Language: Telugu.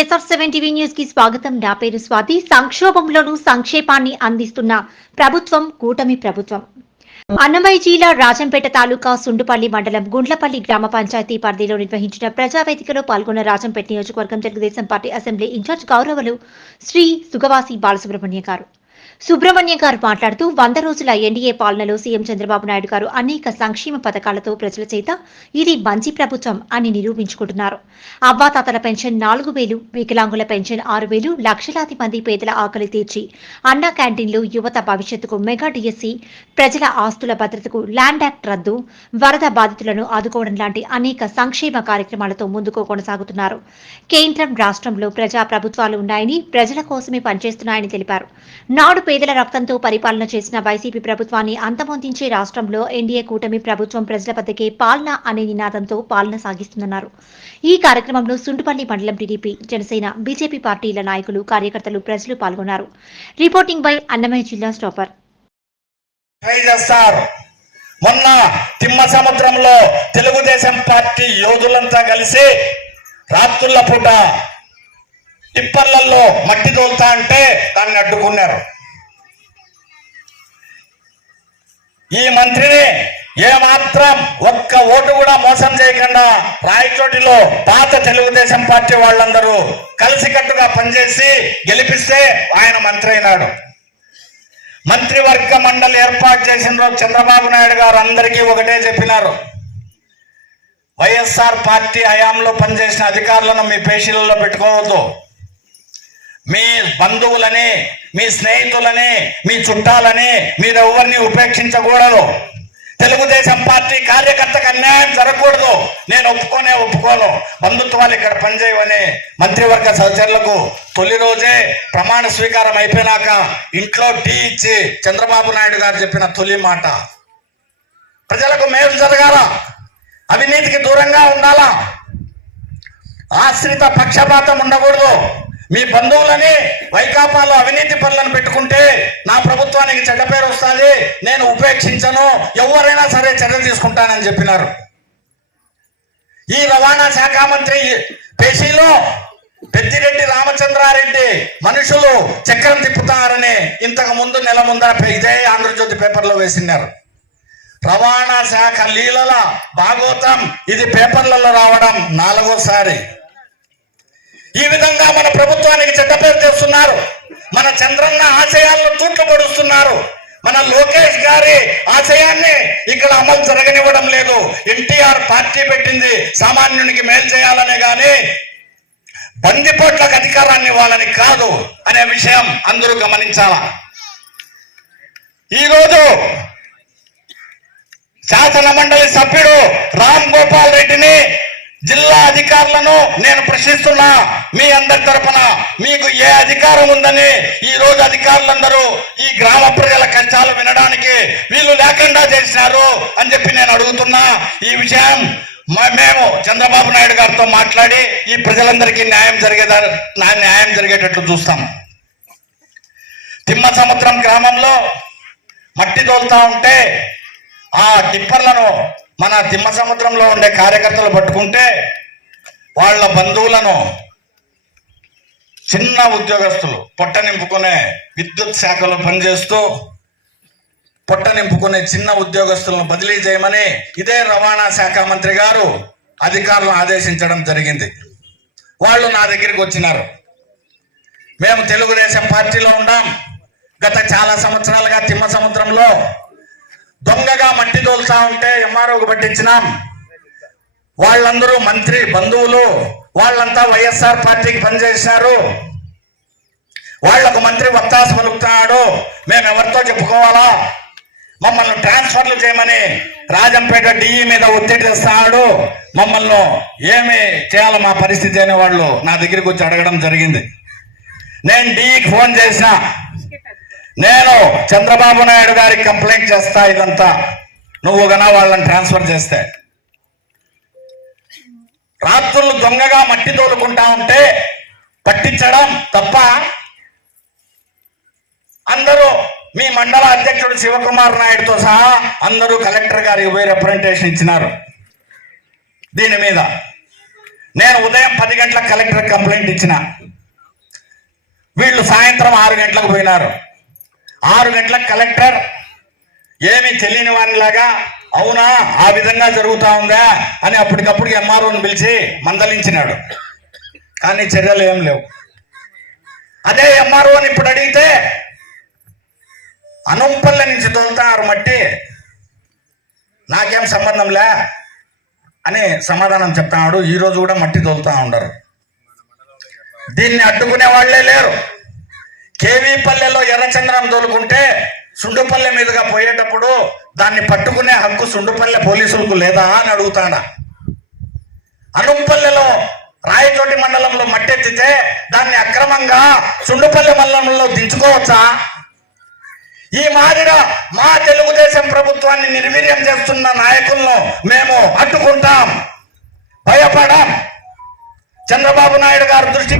ఎస్ఆర్ సెవెన్ టీవీ న్యూస్కి స్వాగతం. నా పేరు స్వాతి. సంక్షోభంలోనూ సంక్షేపాన్ని అందిస్తున్న ప్రభుత్వం కూటమి ప్రభుత్వం. అన్నమయ్య జిల్లా రాజంపేట తాలూకా సుండుపల్లి మండలం గుండ్లపల్లి గ్రామ పంచాయతీ పరిధిలో నిర్వహించిన ప్రజావేదికలో పాల్గొన్న రాజంపేట నియోజకవర్గం తెలుగుదేశం పార్టీ అసెంబ్లీ ఇన్ఛార్జ్ గౌరవలు శ్రీ సుగవాసి బాలసుబ్రహ్మణ్య గారు. సుబ్రహ్మణ్యం గారు మాట్లాడుతూ వంద రోజుల ఎన్డీఏ పాలనలో సీఎం చంద్రబాబు నాయుడు గారు అనేక సంక్షేమ పథకాలతో ప్రజల చేత ఇది మంచి ప్రభుత్వం అని నిరూపించుకుంటున్నారు. అవ్వాతాతల పెన్షన్ నాలుగు వేలు వికలాంగుల పెన్షన్ ఆరు వేలు లక్షలాది మంది పేదల ఆకలి తీర్చి అన్నా క్యాంటీన్లు యువత భవిష్యత్తుకు మెగా డిఎస్సి ప్రజల ఆస్తుల భద్రతకు ల్యాండ్ యాక్ట్ రద్దు వరద బాధితులను ఆదుకోవడం లాంటి అనేక సంక్షేమ కార్యక్రమాలతో ముందుకు కొనసాగుతున్నారు. కేంద్రం రాష్ట్రంలో ప్రజా ప్రభుత్వాలు ఉన్నాయని ప్రజల కోసమే పనిచేస్తున్నాయని తెలిపారు. నాడు పేదల రక్తంతో పరిపాలన చేసిన వైసీపీ ప్రభుత్వాన్ని అంతమొందించే రాష్ట్రంలో ఎన్డీఏ కూటమి ప్రభుత్వం ప్రజల వద్దకే పాలన అనే నినాదంతో పాలన సాగిస్తుందన్నారు. ఈ కార్యక్రమంలో సుండుపల్లి మండలం టీడీపీ జనసేన బీజేపీ పార్టీల నాయకులు కార్యకర్తలు ప్రజలు పాల్గొన్నారు. రిపోర్టింగ్ బై అన్నమయ్య జిల్లా స్టాపర్ మొన్న తిమ్మ సముద్రంలో తెలుగుదేశం పార్టీ యోధులంతా కలిసి రాత్రుల పూట టిప్పర్లలో మట్టి తోలుతా అంటే దాన్ని అడ్డుకున్నారు. ఈ మంత్రిని ఏమాత్రం ఒక్క ఓటు కూడా మోసం చేయకుండా రాయచోటిలో పాత తెలుగుదేశం పార్టీ వాళ్ళందరూ కలిసికట్టుగా పనిచేసి గెలిపిస్తే ఆయన మంత్రి అయినాడు. మంత్రివర్గ మండలి ఏర్పాటు చేసిన రోజు చంద్రబాబు నాయుడు గారు అందరికీ ఒకటే చెప్పినారు. వైఎస్ఆర్ పార్టీ హయాంలో పనిచేసిన అధికారులను మీ పేషీలలో పెట్టుకోవద్దు. మీ బంధువులని మీ స్నేహితులని మీ చుట్టాలని మీరు ఎవరిని ఉపేక్షించకూడదు. తెలుగుదేశం పార్టీ కార్యకర్తకు అన్యాయం జరగకూడదు. నేను ఒప్పుకోనే ఒప్పుకోను. బంధుత్వాలు ఇక్కడ పనిచేయవని మంత్రివర్గ సహచరులకు తొలి రోజే ప్రమాణ స్వీకారం అయిపోయినాక ఇంట్లో టీ ఇచ్చి చంద్రబాబు నాయుడు గారు చెప్పిన తొలి మాట. ప్రజలకు మేలు జరగాల. అవినీతికి దూరంగా ఉండాలా. ఆశ్రిత పక్షపాతం ఉండకూడదు. మీ బంధువులని వైకాపాలో అవినీతి పనులను పెట్టుకుంటే నా ప్రభుత్వానికి చెడ్డ పేరు వస్తుంది. నేను ఉపేక్షించను. ఎవరైనా సరే చర్య తీసుకుంటానని చెప్పినారు. ఈ రవాణా శాఖ మంత్రి పేషీలో పెద్దిరెడ్డి రామచంద్రారెడ్డి మనుషులు చక్రం తిప్పుతారని ఇంతకు ముందు నెల ముందర ఇదే ఆంధ్రజ్యోతి పేపర్లో వేసినారు. రవాణా శాఖ లీలల భాగోతం ఇది పేపర్లలో రావడం నాలుగోసారి. ఈ విధంగా మన ప్రభుత్వానికి చెడ్డ పేరు తెస్తున్నారు. మన చంద్రన్న ఆశయాలను తూట్లు పడుస్తున్నారు మన లోకేష్ గారి ఆశయాన్ని ఇక్కడ అమలు జరగనివ్వడం లేదు. ఎన్టీఆర్ పార్టీ పెట్టింది సామాన్యునికి మేలు చేయాలనే గాని బందిపోట్లకు అధికారాన్ని ఇవ్వాలని కాదు అనే విషయం అందరూ గమనించాల? ఈరోజు శాసన మండలి సభ్యుడు రామ్ గోపాల్ రెడ్డిని జిల్లా అధికారులను నేను ప్రశ్నిస్తున్నా మీ అందరి తరపున. మీకు ఏ అధికారం ఉందని ఈ రోజు అధికారులందరూ ఈ గ్రామ ప్రజల కష్టాలు వినడానికి వీళ్ళు లేకుండా చేసినారు అని చెప్పి నేను అడుగుతున్నా. ఈ విషయం మేము చంద్రబాబు నాయుడు గారితో మాట్లాడి ఈ ప్రజలందరికీ న్యాయం జరిగేదా నా- న్యాయం జరిగేటట్లు చూస్తాం. తిమ్మ సముద్రం గ్రామంలో మట్టి తోలుతా ఉంటే ఆ టిప్పర్లను మన తిమ్మ సముద్రంలో ఉండే కార్యకర్తలు పట్టుకుంటే వాళ్ళ బంధువులను చిన్న ఉద్యోగస్తులు పొట్ట నింపుకునే విద్యుత్ శాఖలో పనిచేస్తూ పొట్ట నింపుకునే చిన్న ఉద్యోగస్తులను బదిలీ చేయమని ఇదే రవాణా శాఖ మంత్రి గారు అధికారులను ఆదేశించడం జరిగింది. వాళ్ళు నా దగ్గరికి వచ్చినారు. మేము తెలుగుదేశం పార్టీలో ఉన్నాం గత చాలా సంవత్సరాలుగా తిమ్మ సముద్రంలో దొంగగా మట్టి తోలుతా ఉంటే ఎంఆర్ఓకి పట్టించినాం. వాళ్ళందరూ మంత్రి బంధువులు వాళ్ళంతా వైఎస్ఆర్ పార్టీకి పనిచేసినారు. వాళ్ళకు మంత్రి వత్తాసు పలుకుతున్నాడు. మేము ఎవరితో చెప్పుకోవాలా? మమ్మల్ని ట్రాన్స్ఫర్లు చేయమని రాజంపేట డిఈ మీద ఒత్తిడి తెస్తున్నాడు. మమ్మల్ని ఏమి చేయాలి మా పరిస్థితి అనే వాళ్ళు నా దగ్గరికి వచ్చి అడగడం జరిగింది. నేను డిఈకి ఫోన్ చేసిన. నేను చంద్రబాబు నాయుడు గారికి కంప్లైంట్ చేస్తా ఇదంతా. నువ్వు గనా వాళ్ళని ట్రాన్స్ఫర్ చేస్తే. రాత్రులు దొంగగా మట్టి తోలుకుంటా ఉంటే పట్టించడం తప్ప అందరూ మీ మండల అధ్యక్షుడు శివకుమార్ నాయుడుతో సహా అందరూ కలెక్టర్ గారికి పోయి రిప్రజెంటేషన్ ఇచ్చినారు. దీని మీద. నేను ఉదయం పది గంటలకు కలెక్టర్ కంప్లైంట్ ఇచ్చిన. వీళ్ళు సాయంత్రం ఆరు గంటలకు పోయినారు. ఆరు గంటలకు కలెక్టర్. ఏమీ తెలియని వానిలాగా అవునా ఆ విధంగా జరుగుతా ఉందా అని అప్పటికప్పుడు ఎంఆర్ఓని పిలిచి మందలించినాడు. కానీ చర్యలు ఏం లేవు. అదే ఎంఆర్ఓని ఇప్పుడు అడిగితే అనుంపల్ల నుంచి తోలుతారు మట్టి నాకేం సంబంధంలే అని సమాధానం చెప్తున్నాడు. ఈరోజు కూడా మట్టి తోలుతా ఉండరు. దీన్ని అడ్డుకునే వాళ్ళే లేరు. కేవీ పల్లెలో ఎర్రచంద్రం తోలుకుంటే సుండుపల్లె మీదుగా పోయేటప్పుడు దాన్ని పట్టుకునే హక్కు సుండుపల్లె పోలీసులకు లేదా అని అడుగుతాడా అనుంపల్లెలో రాయచోటి మండలంలో మట్టెత్తితే దాన్ని అక్రమంగా సుండుపల్లె మండలంలో దించుకోవచ్చా? ఈ మాదిర మా తెలుగుదేశం ప్రభుత్వాన్ని నిర్వీర్యం చేస్తున్న నాయకులను మేము అడ్డుకుంటాం భయపడం. చంద్రబాబు నాయుడు గారి దృష్టి